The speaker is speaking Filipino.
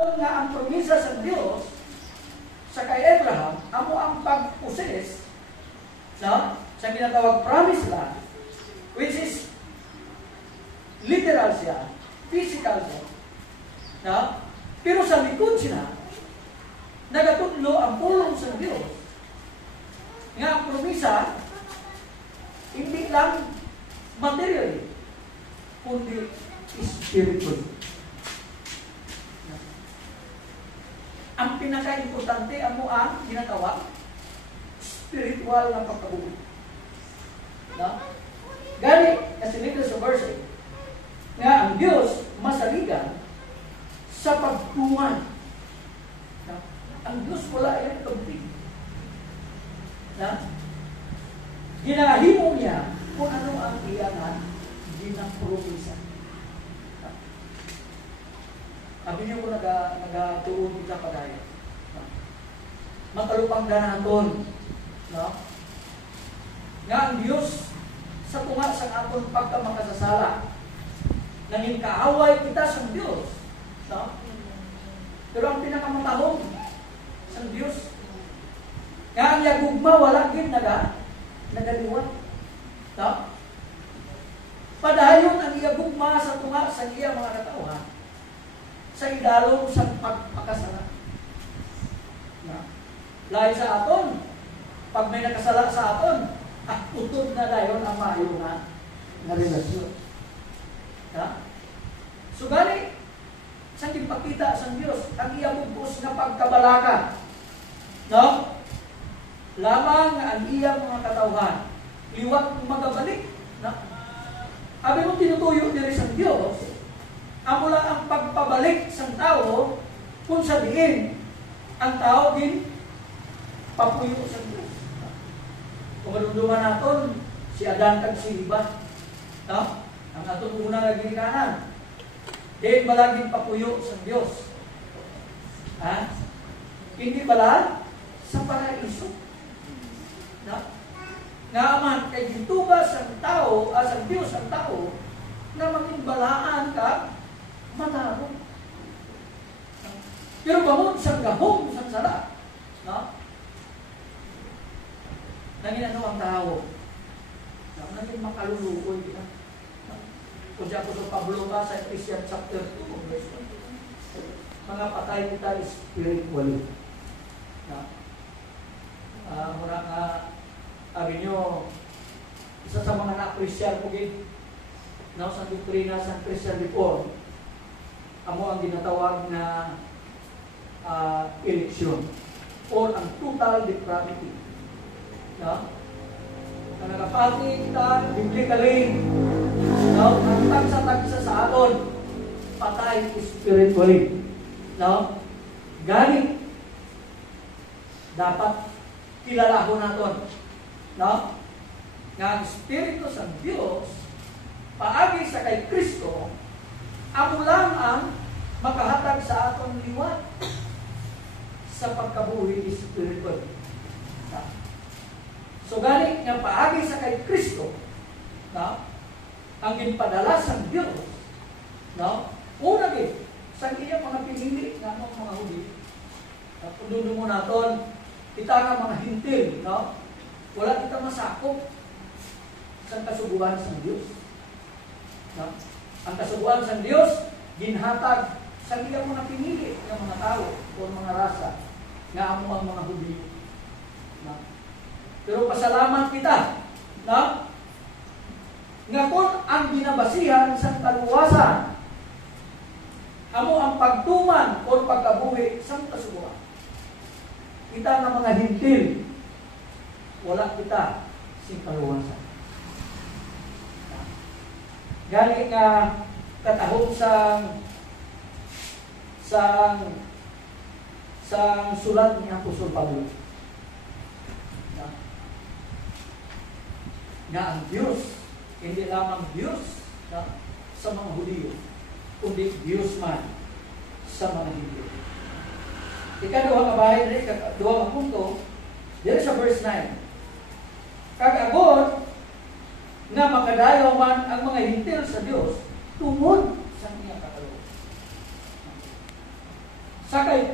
nga ang promisa sa Dios sa kay Abraham, amo ang pag-possess, no? Sa ginatawag promise land, which is literal siya, physical siya, no? Pero sa likod siya, nagatudlo ang pulong sa Dios nga ang promisa hindi lang material, kundi spiritual. Ang pinaka-importante amo ang ginatawag spiritual na pagkabuhi. No? Gani, kasi dito sa verse nga ang Diyos masaligan sa pagtuman. No? Ang Diyos wala yan kabuhi. No? Ginahimo niya kung ano ang iyangan ginapropisa. Sabi niyo ko nagatuon kita pagaya. Matalupang ganaton. No? Nga ang Diyos sa tunga sa aton pagkamakasasala. Nanging kaaway kita sa Diyos. No? Pero ang pinakamatahong sa Diyos, nga ang yagugma wala gid nagaliwat. No? Padayon ang iyagugma sa tunga sa iya mga katauhan sa idalong sa pagpakasala. Na? Lain sa aton, pag may nakasala sa aton, utod na dayon ang maayo na relasyon. Na? So gani, sa ipakita sa Diyos, ang iyang bugos na pagkabalaka. No? Lamang ang iyang mga katauhan, liwat magabalik. Na? Abi mo tinutuyo diri sa Diyos, amo lang ang pagpabalik sa tao kung sabihin ang tao din papuyo sa Diyos. Kung malunduman natin, si Adan kag si Eva, no? Ang atong una nga ginikanan, din balaging papuyo sa Diyos. Ha? Hindi pala sa paraiso. No? Nga man, kay gitubas ang tao, ang Diyos ang tao, na maging balaan ka, matarong. Pero bamon siyang gahong, siyang sala. No? Nangin ano ang tao? Nangin makalulukoy. Kung siya ko sa Pablo ba sa Ephesians chapter 2, verse 1. Mga patay kita spiritually. No? Muna nga, sabi nyo, isa sa mga na-Christian ko gid, no, sa doktrina sa Christian Reform, amo ang ginatawag na eleksyon or ang total depravity. No? Na nagapati kita biblically, no, ang tagsa-tagsa sa aton, patay spiritually. No? Gani, dapat kilalahon naton. No? Nga ang Espiritu sa Diyos, paagi sa kay Kristo, amo lang ang makahatag sa atong liwat sa pagkabuhi espiritual. No? So gani nga paagi sa kay Kristo, no? Ang ginpadala sa Diyos, no? Una gid sa iya mga pinili nga mga huli. Pununo mo naton kita nga mga hintil, no? Wala kita masakop sa kasuguan sa Diyos. No? Ang kasuguan sa Diyos ginhatag sa iya mga pinili ng mga tao o mga rasa nga amo ang mga Hudyo. No? Pero pasalamat kita, no? Nga kung ang ginabasihan sa kaluwasan amo ang pagtuman o pagkabuhi sa kasuguan. Kita nga mga hintil, wala kita sing kaluwasan. Gani nga katahog sa sulat ni Apostol Pablo. Nga ang Diyos, hindi lamang Diyos sa mga Hudyo, kundi Diyos man sa mga Hudyo. Ikaduha nga bahay rin, ikaduha nga punto, dito sa verse 9. Kag-agod nga makadayo man ang mga hintil sa Diyos tungod sa kanyang kakalooban. sa kay